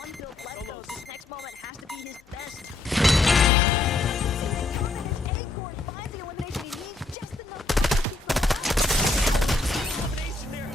one build left, though. This next moment has to be his best. Acorn finds the elimination he needs, just enough to keep from elimination there.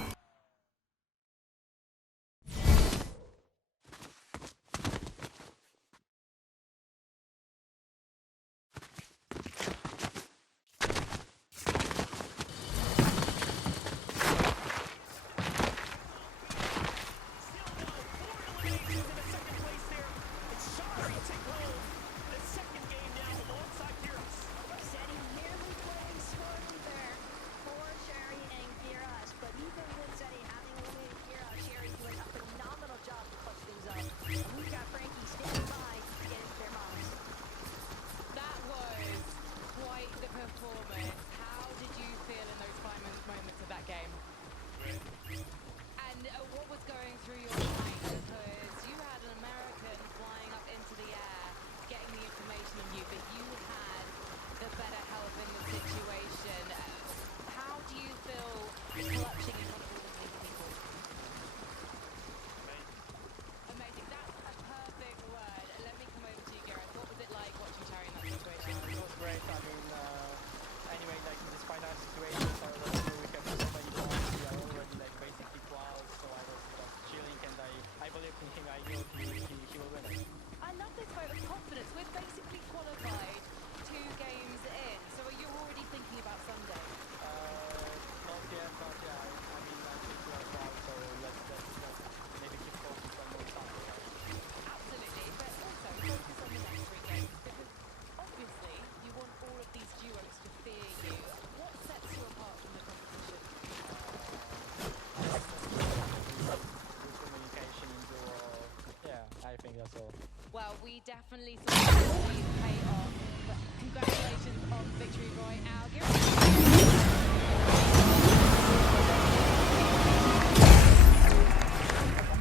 Well, we definitely saw these pay off. But congratulations on Victory Royale.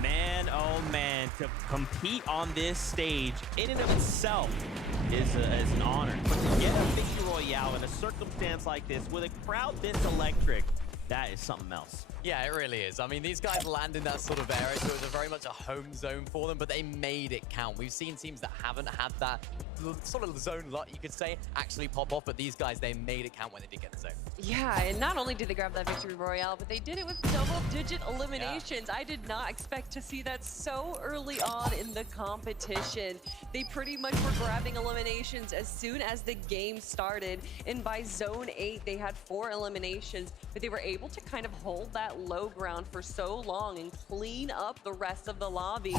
Man, oh man, to compete on this stage in and of itself is an honor. But to get a Victory Royale in a circumstance like this with a crowd this electric, that is something else. Yeah, it really is. I mean, these guys land in that sort of area, so it was very much a home zone for them, but they made it count. We've seen teams that haven't had that sort of zone luck, you could say, actually pop off, but these guys, they made it count when they did get the zone. Yeah, and not only did they grab that Victory Royale, but they did it with double-digit eliminations. Yeah. I did not expect to see that so early on in the competition. They pretty much were grabbing eliminations as soon as the game started, and by Zone 8, they had 4 eliminations, but they were able to kind of hold that low ground for so long and clean up the rest of the lobby.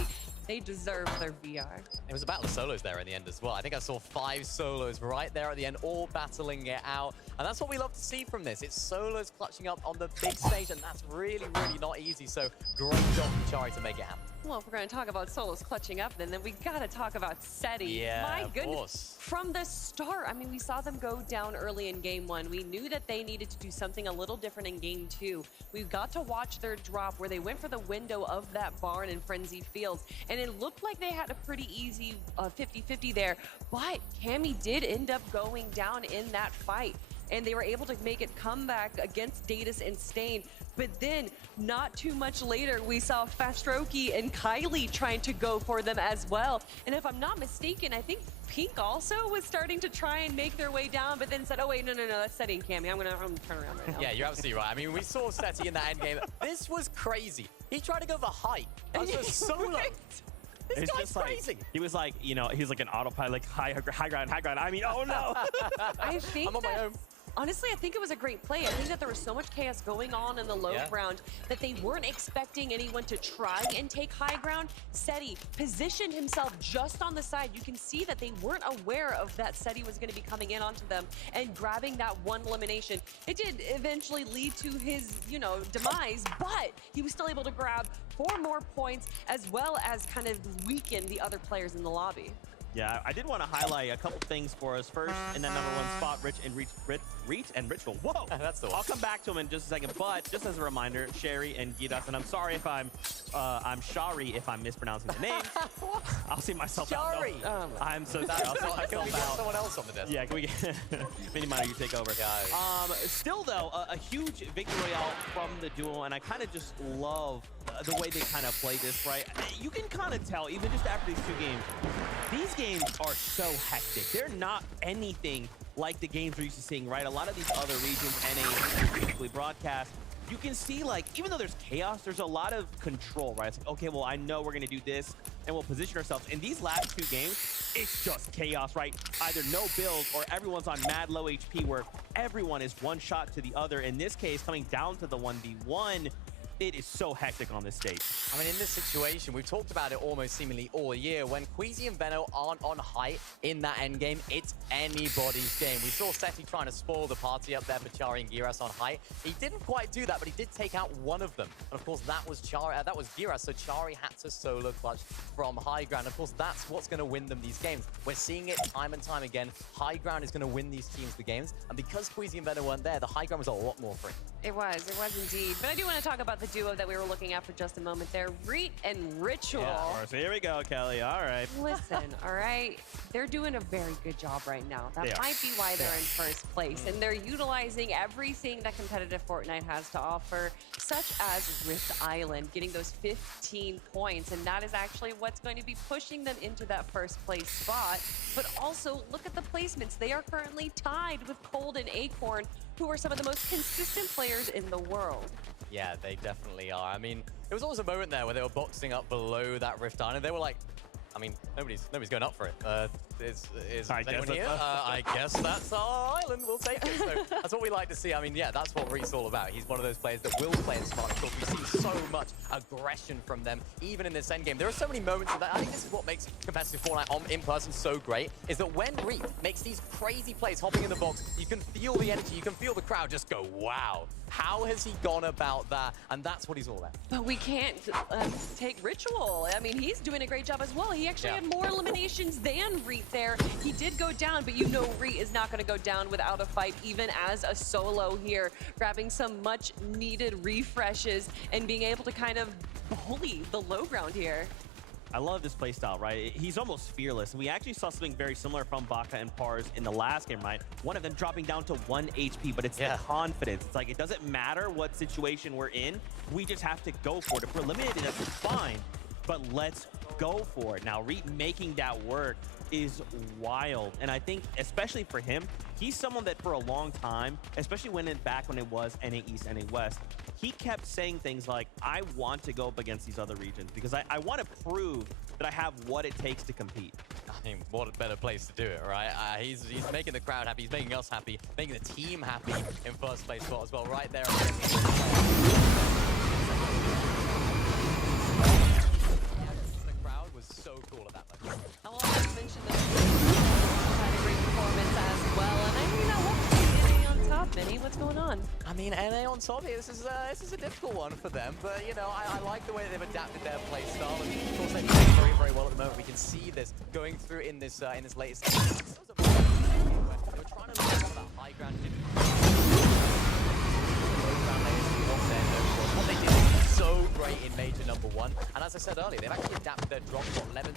They deserve their VR. It was a battle of solos there in the end as well. I think I saw 5 solos right there at the end, all battling it out. And that's what we love to see from this. It's solos clutching up on the big stage, and that's really, really not easy. So great job from Chari to make it happen. Well, if we're going to talk about solos clutching up, then we got to talk about Seti. Yeah, my goodness. Course. From the start, I mean, we saw them go down early in game 1. We knew that they needed to do something a little different in game 2. We got to watch their drop where they went for the window of that barn in Frenzy Fields, and it looked like they had a pretty easy 50-50 there, but Cammy did end up going down in that fight, and they were able to make it come back against Datus and Stain. But then, not too much later, we saw Fastroki and Kylie trying to go for them as well. And if I'm not mistaken, I think Pink also was starting to try and make their way down, but then said, oh wait, no, that's Seti and Cammy. I'm gonna turn around right now. Yeah, you're absolutely right. I mean, we saw Seti in that end game. This was crazy. He tried to go for height. That was solo. Right. This guy's crazy. Like, he was like, you know, he was like an autopilot, high ground. I mean, oh no. I think I'm on my own. Honestly, I think it was a great play. I think that there was so much chaos going on in the low ground that they weren't expecting anyone to try and take high ground. Seti positioned himself just on the side. You can see that they weren't aware of that Seti was going to be coming in onto them and grabbing that one elimination. It did eventually lead to his, you know, demise, but he was still able to grab 4 more points as well as kind of weaken the other players in the lobby. Yeah, I did want to highlight a couple things for us. First, in that #1 spot, Reach and Ritual. Whoa! That's the one. I'll come back to him in just a second, but just as a reminder, Sherry and Giras, and I'm sorry if I'm Shari if I'm mispronouncing the name. I'll see myself Shari. out. I'm so sorry. Can we get someone else on the desk? Yeah, can we get Mini Minor, you take over. Yeah. Still though, a huge Victory Royale from the duo, and I kind of just love the way they kind of play this, right? You can kind of tell, even just after these 2 games, these games are so hectic. They're not anything like the games we're used to seeing, right? A lot of these other regions, NA, typically broadcast, you can see, like, even though there's chaos, there's a lot of control, right? It's like, okay, well, I know we're gonna do this, and we'll position ourselves. In these last 2 games, it's just chaos, right? Either no build or everyone's on mad low HP where everyone is one shot to the other. In this case, coming down to the 1v1, it is so hectic on this stage. I mean, in this situation, we've talked about it almost seemingly all year. When Queasy and Veno aren't on height in that endgame, it's anybody's game. We saw Seti trying to spoil the party up there for Chari and Giras on height. He didn't quite do that, but he did take out one of them. And of course, that was Giras, so Chari had to solo clutch from high ground. Of course, that's what's going to win them these games. We're seeing it time and time again. High ground is going to win these teams the games. And because Queasy and Veno weren't there, the high ground was a lot more free. It was indeed. But I do want to talk about the duo that we were looking at for just a moment there, Reet and Ritual. Yeah, of course. Here we go, Kelly. All right. Listen, all right, they're doing a very good job right now. That might be why they're in first place, and they're utilizing everything that competitive Fortnite has to offer, such as Rift Island, getting those 15 points, and that is actually what's going to be pushing them into that first place spot. But also, look at the placements. They are currently tied with Cold and Acorn, who are some of the most consistent players in the world. Yeah, they definitely are. I mean, there was always a moment there where they were boxing up below that Rift Island. They were like, I mean, nobody's going up for it. Is anyone here? I guess that's our island. We'll take it. So that's what we like to see. I mean, yeah, that's what Reet's all about. He's one of those players that will play in smart. Of course, we've seen so much aggression from them, even in this endgame. There are so many moments of that. I think this is what makes competitive Fortnite in person so great, is that when Reet makes these crazy plays, hopping in the box, you can feel the energy. You can feel the crowd just go, wow. How has he gone about that? And that's what he's all about. But we can't take Ritual. I mean, he's doing a great job as well. He actually had more eliminations than Reet there. He did go down, but you know Reet is not going to go down without a fight, even as a solo here, grabbing some much needed refreshes and being able to kind of bully the low ground here. I love this playstyle, right? He's almost fearless. And we actually saw something very similar from Baka and Pars in the last game, right? One of them dropping down to 1 HP, but it's the confidence. It's like, it doesn't matter what situation we're in. We just have to go for it. If we're eliminated, that's fine, but let's go for it. Now, Reet making that work is wild. And I think, especially for him, he's someone that for a long time, especially back when it was NA East, NA West, he kept saying things like, I want to go up against these other regions because I want to prove that I have what it takes to compete. I mean, what a better place to do it, right? He's making the crowd happy, he's making us happy, making the team happy in first place spot as well, right there. The crowd was so cool at that moment. I'll also mention that had a great performance as well, and I mean, I love to see NA on top. Minnie, what's going on? I mean, NA on top here, this is a difficult one for them, but you know, I like the way they've adapted their play style, and of course they're doing very, very well at the moment. We can see this going through in this latest game. They were trying to look at that high ground. What they did was so great in Major number 1, and as I said earlier, they've actually adapted their drop shot 11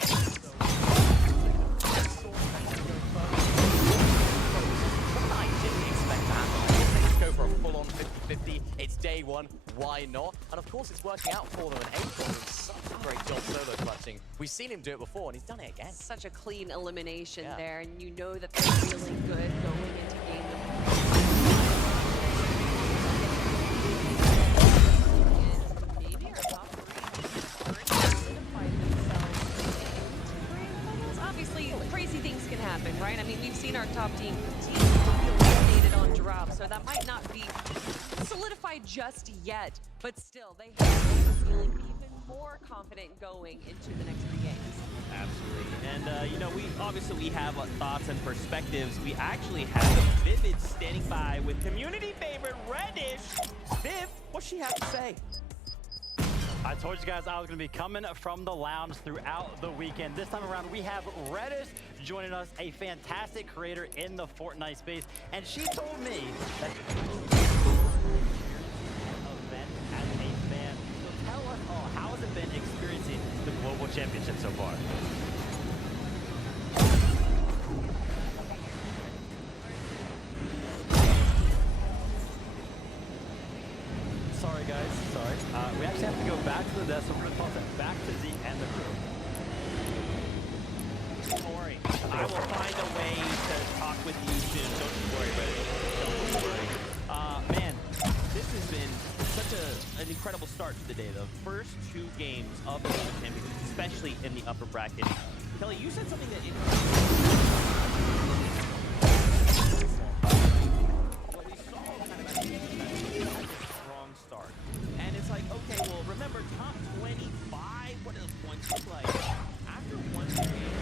I didn't expect to happen. They just go for a full-on 50-50. It's day 1. Why not? And of course, it's working out for them. And Acorn doing such a great job solo clutching. We've seen him do it before, and he's done it again. Such a clean elimination there, and you know that they're feeling good going into game number 1. Maybe our top 3 already solidified themselves into grand finals. Obviously, crazy things can happen, right? I mean, we've seen our top teams eliminated on drop, so that might not be solidified just yet, but still, they have been feeling even more confident going into the next 3 games. Absolutely. And, you know, we have thoughts and perspectives. We actually have Vivid standing by with community favorite Reddish. Viv, what's she have to say? I told you guys I was going to be coming from the lounge throughout the weekend. This time around, we have Reddish joining us, a fantastic creator in the Fortnite space. And she told me that event as a fan. So tell us all, how has it been experiencing the Global Championship so far? Sorry guys, sorry. We actually have to go back to the desk. So we're going to toss it back to Zeke and the crew. Don't worry. I will find a way to talk with you soon. Don't you worry, Reddit. Don't worry. Man, this has been such an incredible start to the day. The first 2 games of the Global Championship, especially in the upper bracket. Kelly, you said something that what we saw kind of at the beginning had a strong start. And it's like, okay, well, remember, top 25, what do the points look like? After one game,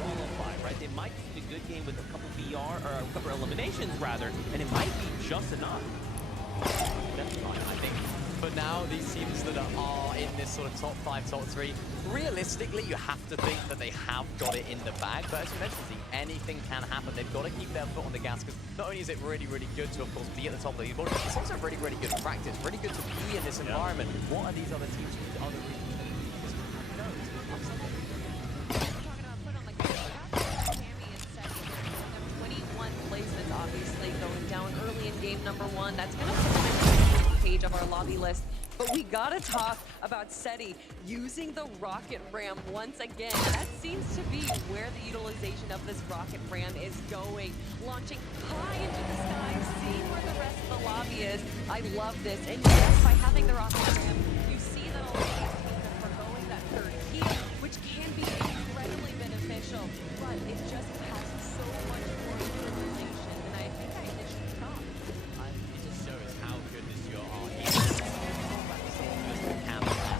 qualify, right? They might do a good game with a couple VR, or a couple eliminations, rather, and it might be just enough. That's fine, I think. But now, these teams that are in this sort of top 5, top 3, realistically, you have to think that they have got it in the bag. But as you mentioned, Zeke, anything can happen. They've got to keep their foot on the gas, because not only is it really, really good to, of course, be at the top of the leaderboard, it's also really, really good practice, really good to be in this environment. What are these other teams, these other regions that do? Because who knows? Talking about foot on the gas, Tammy and Seth, 21 placements, obviously, going down early in game number 1. That's going to put them in the page of our lobby list. But we gotta talk about Seti using the rocket ram once again. That seems to be where the utilization of this rocket ram is going. Launching high into the sky, seeing where the rest of the lobby is. I love this. And yes, by having the rocket ram, you see that all of these teams are forgoing that 3rd key, which can be incredibly beneficial. But it just has so much more utilization than I think I initially thought. It just shows how good this duo are.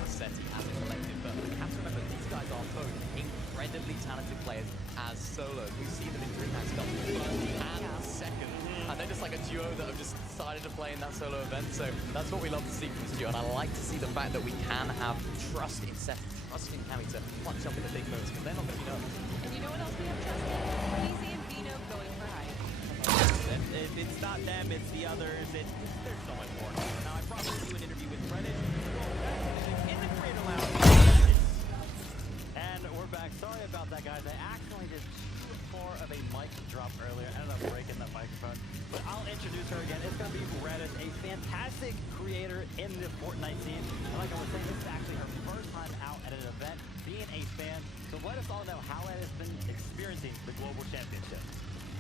Seti as a collective, but we have to remember these guys are both incredibly talented players as solos. We see them in DreamHack's Cup first and second, and they're just like a duo that have just decided to play in that solo event. So that's what we love to see from this duo, and I like to see the fact that we can have trust in Seti, trust in Cammy to punch up in the big moments, because they're not going to be nervous. And you know what else we have trust in? Easy and Vino going for high. If it's not them, it's the others. There's so much more. Now, I promised you an interview with Reddit. In the Creator Lounge. And we're back. Sorry about that, guys. I accidentally did too far of a mic drop earlier. I ended up breaking that microphone. But I'll introduce her again. It's going to be Reddit, a fantastic creator in the Fortnite scene. And like I was saying, this is actually her first time out at an event, being a fan. So let us all know how Ed has been experiencing the Global Championship.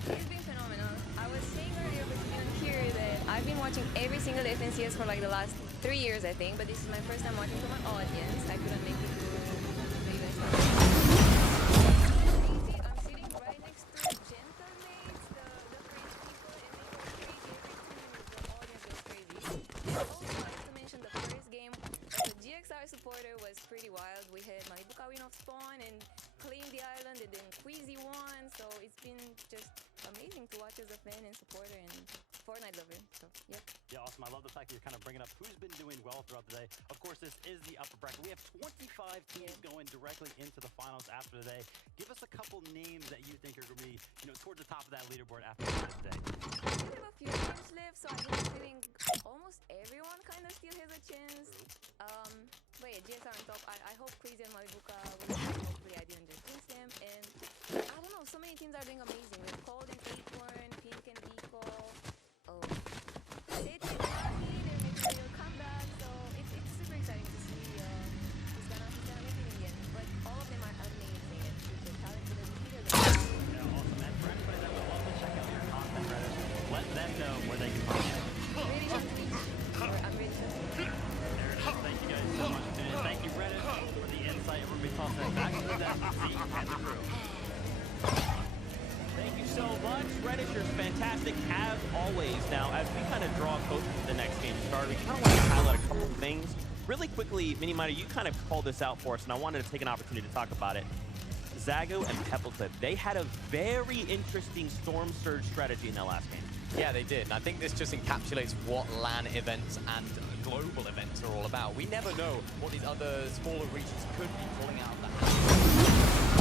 It's been phenomenal. I was saying earlier on here that I've been watching every single FNCS for like the last 3 years, I think, but this is my first time watching from an audience. I couldn't make it to the event. I'm sitting right next to Gentle Mates, the crazy people, and they go crazy every time the audience goes crazy. Also, I have to mention the first game as a GXR supporter was pretty wild. We had Malibuka win off spawn and claim the island, and then Queasy won, so it's been just amazing to watch as a fan and supporter and Fortnite lover. So, yep. Yeah, awesome. I love the fact that you're kind of bringing up who's been doing well throughout the day. Of course, this is the upper bracket. We have 25 teams going directly into the finals after today. Give us a couple names that you think are going to be, towards the top of that leaderboard after today. We have a few games left, so I have a feeling almost everyone kind of still has a chance. But yeah, GSR on top. I hope Queasy and Malibuka will win. Hopefully I didn't just jinx them. And I don't know, so many teams are doing amazing. With Cold and Acorn, Pink and Vico. Oh, Seti and Lucky, they're making a little comeback. So it's super exciting to see who's gonna make it in the end. But all of them are amazing. And they're talented as leaders. Yeah, awesome. And for anybody that would love to check out your content, Reddit, let them know where they can find you. Really on Twitch. Or I'm really on Twitch. There it is. Thank you guys so much for tuning in. Thank you, Reddit, for the insight. We're going to be tossing it back to the desk to see and the crew. Thank you so much. Redditor's fantastic as always. Now, as we kind of draw closer to the next game start, we kind of want to highlight a couple of things. Really quickly, Miniminder, you kind of called this out for us, and I wanted to take an opportunity to talk about it. Zago and Peppleclip, they had a very interesting Storm Surge strategy in that last game. Yeah, they did. And I think this just encapsulates what LAN events and global events are all about. We never know what these other smaller regions could be pulling out of the hat.